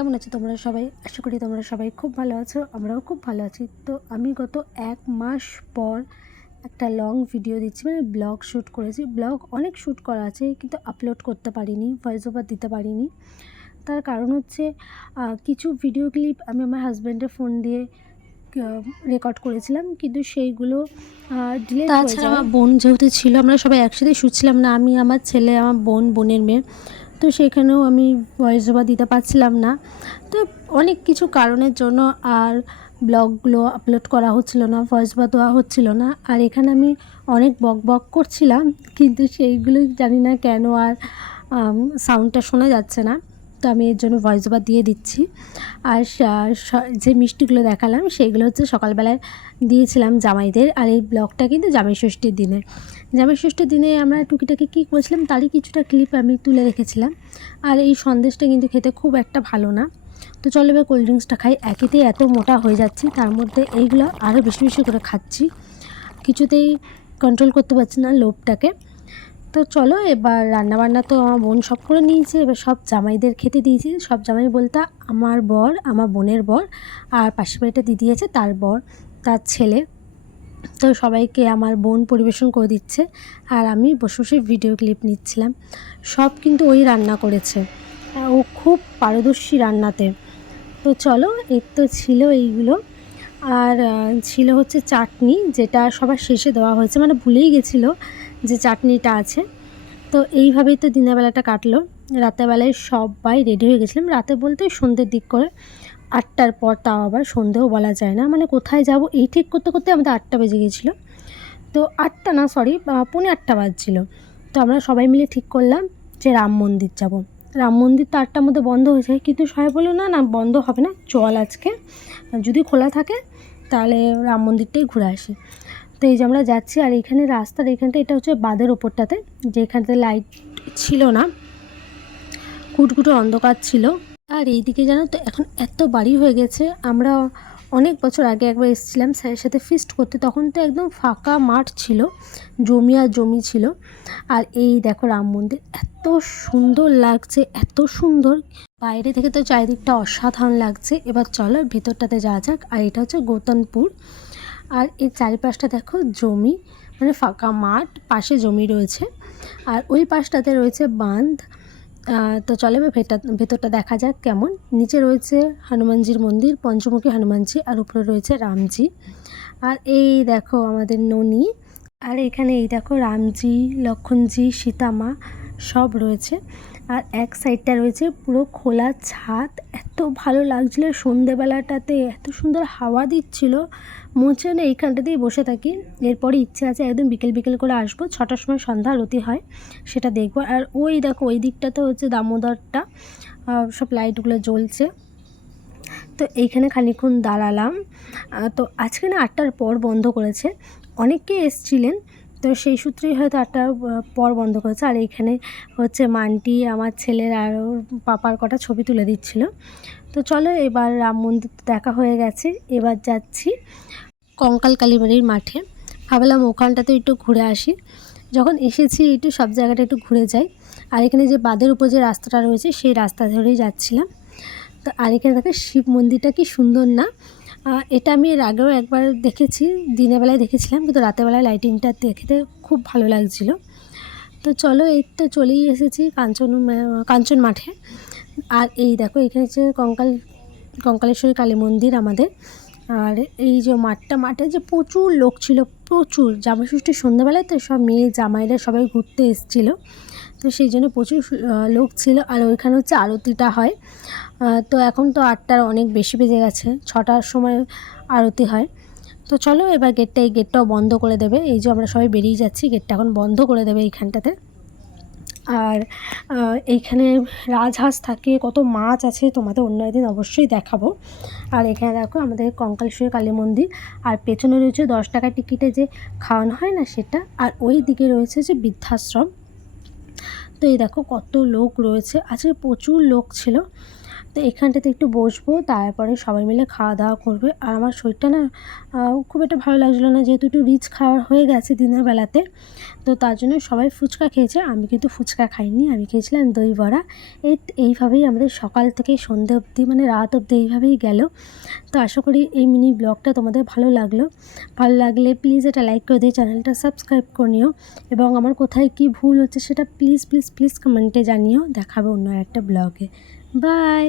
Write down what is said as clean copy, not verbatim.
কেমন আছো তোমরা সবাই? আশা করি তোমরা সবাই খুব ভালো আছো, আমরাও খুব ভালো আছি। তো আমি গত ১ মাস পর একটা লং ভিডিও দিচ্ছি, মানে ব্লগ শ্যুট করেছি। ব্লগ অনেক শ্যুট করা আছে কিন্তু আপলোড করতে পারিনি, ভয়েস ওভার দিতে পারিনি। তার কারণ হচ্ছে কিছু ভিডিও ক্লিপ আমি আমার হাজব্যান্ডের ফোন দিয়ে রেকর্ড করেছিলাম, কিন্তু সেইগুলো ডিলিট হয়ে তাছাড়া যায়। আমার বোন যেহেতু ছিল, আমরা সবাই একসাথে শুচ্ছিলাম না, আমি, আমার ছেলে, আমার বোন, বোনের মেয়ে। তো সেখানেও আমি ভয়েস ওভার দিতে পারছিলাম না। তো অনেক কিছু কারণের জন্য আর ব্লগগুলো আপলোড করা হচ্ছিল না, ভয়েস ওভার দেওয়া হচ্ছিল না। আর এখানে আমি অনেক বক বক করছিলাম, কিন্তু সেইগুলোই জানি না কেন আর সাউন্ডটা শোনা যাচ্ছে না। তো আমি এর জন্য ভয়েস ওভার দিয়ে দিচ্ছি। আর যে মিষ্টিগুলো দেখালাম সেইগুলো হচ্ছে সকালবেলায় দিয়েছিলাম জামাইদের। আর এই ব্লগটা কিন্তু জামাই ষষ্ঠীর দিনে। জামাই ষষ্ঠীর দিনে আমরা টুকিটাকি কী করেছিলাম তারই কিছুটা ক্লিপ আমি তুলে রেখেছিলাম। আর এই সন্দেশটা কিন্তু খেতে খুব একটা ভালো না। তো চলো এবার কোল্ড ড্রিঙ্কসটা খাই। একেতেই এত মোটা হয়ে যাচ্ছি, তার মধ্যে এইগুলো আরও বেশি বেশি করে খাচ্ছি, কিছুতেই কন্ট্রোল করতে পারছি না লোভটাকে। তো চলো এবার রান্নাবান্না তো আমার বোন সব করে নিয়েছে, এবার সব জামাইদের খেতে দিয়েছি। সব জামাই বলতে আমার বর, আমার বোনের বর, আর পাশের বাড়িটা দিদি আছে তার বর, তার ছেলে। তো সবাইকে আমার বোন পরিবেশন করে দিচ্ছে আর আমি বসে বসে ভিডিও ক্লিপ নিচ্ছিলাম। সব কিন্তু ওই রান্না করেছে, ও খুব পারদর্শী রান্নাতে। তো চলো, এর তো ছিল এইগুলো। আর ছিল হচ্ছে চাটনি, যেটা সবার শেষে দেওয়া হয়েছে, মানে ভুলেই গেছিলো যে চাটনিটা আছে। তো এইভাবেই তো দিনের বেলাটা কাটলো। রাতেরবেলায় সবাই রেডি হয়ে গেছিলাম, রাতে বলতে সন্ধ্যের দিক করে, ৮টার পর, তাও আবার সন্ধেও বলা যায় না, মানে কোথায় যাব এই ঠিক করতে করতে আমাদের ৮টা বেজে গেছিলো। তো ৮টা না, সরি, 8:45 বাজছিল। তো আমরা সবাই মিলে ঠিক করলাম যে রাম মন্দির যাব। রাম মন্দির তো ৮টার মধ্যে বন্ধ হয়ে যায়, কিন্তু সবাই বললো না না, বন্ধ হবে না, চল আজকে যদি খোলা থাকে তাহলে রাম মন্দিরটাই ঘুরে আসি। তো এই যে আমরা যাচ্ছি, আর এখানে রাস্তার এখানটা, এটা হচ্ছে বাঁধের ওপরটাতে, যেখানটাতে লাইট ছিল না, কুটকুটো অন্ধকার ছিল। আর এইদিকে জানো তো এখন এত বাড়ি হয়ে গেছে। আমরা অনেক বছর আগে একবার এসেছিলাম স্যারের সাথে ফিস্ট করতে, তখন তো একদম ফাঁকা মাঠ ছিল, জমি আর জমি ছিল। আর এই দেখো রাম মন্দির এত সুন্দর লাগছে, এত সুন্দর, বাইরে থেকে তো চারিদিকটা অসাধারণ লাগছে। এবার চলো ভেতরটাতে যাওয়া যাক। আর এটা হচ্ছে গৌতমপুর। আর এর চারিপাশটা দেখো জমি, মানে ফাঁকা মাঠ, পাশে জমি রয়েছে, আর ওই পাশটাতে রয়েছে বাঁধ। তো চলো এবার ভেতরটা দেখা যাক কেমন। নিচে রয়েছে হনুমানজির মন্দির, পঞ্চমুখী হনুমানজি, আর উপরে রয়েছে রামজি। আর এই দেখো আমাদের ননী। আর এখানে এই দেখো রামজি, লক্ষ্মণজি, সীতামা সব রয়েছে। আর এক সাইডটা রয়েছে পুরো খোলা ছাদ। এত ভালো লাগছিলো সন্ধেবেলাটাতে, এত সুন্দর হাওয়া দিচ্ছিল, মনে হচ্ছে না এইখানটাতেই বসে থাকি। এরপরে ইচ্ছে আছে একদম বিকেল বিকেল করে আসবো, 6টার সময় সন্ধ্যা আরতি হয়, সেটা দেখবো। আর ওই দেখো ওই দিকটাতে হচ্ছে দামোদরটা, সব লাইটগুলো জ্বলছে। তো এইখানে খানিকক্ষণ দাঁড়ালাম। তো আজকে না 8টার পর বন্ধ করেছে, অনেকে এসছিলেন, তো সেই সূত্রেই হয়তো 8টার পর বন্ধ করেছে। আর এইখানে হচ্ছে মান্টি, আমার ছেলের আর ওর পাপার কটা ছবি তুলে দিচ্ছিল। তো চলো এবার রাম মন্দির দেখা হয়ে গেছে, এবার যাচ্ছি কঙ্কাল কালীবাড়ির মাঠে। ভাবলাম ওখানটাতে একটু ঘুরে আসি, যখন এসেছি একটু সব জায়গাটা একটু ঘুরে যাই। আর এখানে যে বাঁধের উপর যে রাস্তাটা রয়েছে সেই রাস্তা ধরেই যাচ্ছিলাম। তো আর এখানে দেখো শিব মন্দিরটা কি সুন্দর না। এটা আমি এর আগেও একবার দেখেছি, দিনের বেলায় দেখেছিলাম, কিন্তু রাতের বেলায় লাইটিংটা দেখতে খুব ভালো লাগছিলো। তো চলো এই তো চলেই এসেছি কাঞ্চন মাঠে। আর এই দেখো এখানে হচ্ছে কঙ্কালেশ্বরী কালী মন্দির আমাদের। আর এই যে মাঠে যে প্রচুর লোক ছিল, প্রচুর, জামাই ষষ্ঠীর সন্ধ্যাবেলায় তো সব মেয়ে জামাইরা সবাই ঘুরতে এসেছিলো, তো সেই জন্য প্রচুর লোক ছিল। আর ওইখানে হচ্ছে আরতিটা হয়। তো এখন তো 8টার অনেক বেশি বেজে গেছে, 6টার সময় আরতি হয়। তো চলো এবার এই গেটটাও বন্ধ করে দেবে। এই যে আমরা সবাই বেরিয়ে যাচ্ছি, গেটটা এখন বন্ধ করে দেবে এইখানটাতে। আর এইখানে রাজহাঁস থাকে, কত মাছ আছে, তোমাদের অন্য একদিন অবশ্যই দেখাবো। আর এখানে দেখো আমাদের কঙ্কালেশ্বরী কালী মন্দির, আর পেছনে রয়েছে 10 টাকা টিকিটে যে খাওয়ানো হয় না সেটা, আর ওই দিকে রয়েছে যে বৃদ্ধাশ্রম। তো এই দেখো কত লোক রয়েছে, আজকে প্রচুর লোক ছিল। তো এখানটাতে একটু বসবো, তারপরে সবাই মিলে খাওয়া দাওয়া করবে। আর আমার শরীরটা না খুব একটা ভালো লাগছিলো না, যেহেতু একটু রিচ খাওয়া হয়ে গেছে দিনের বেলাতে। তো তার জন্য সবাই ফুচকা খেয়েছে, আমি কিন্তু ফুচকা খাইনি, আমি খেয়েছিলাম দই বড়া। এইভাবেই আমাদের সকাল থেকে সন্ধে অবধি মানে রাত অবধি এইভাবেই গেল। তো আশা করি এই মিনি ব্লগটা তোমাদের ভালো লাগলো। ভালো লাগলে প্লিজ এটা লাইক করে দিয়ে চ্যানেলটা সাবস্ক্রাইব করে নিও, এবং আমার কোথায় কী ভুল হচ্ছে সেটা প্লিজ প্লিজ প্লিজ কমেন্টে জানিও। দেখাবে অন্য একটা ব্লগে। বাই।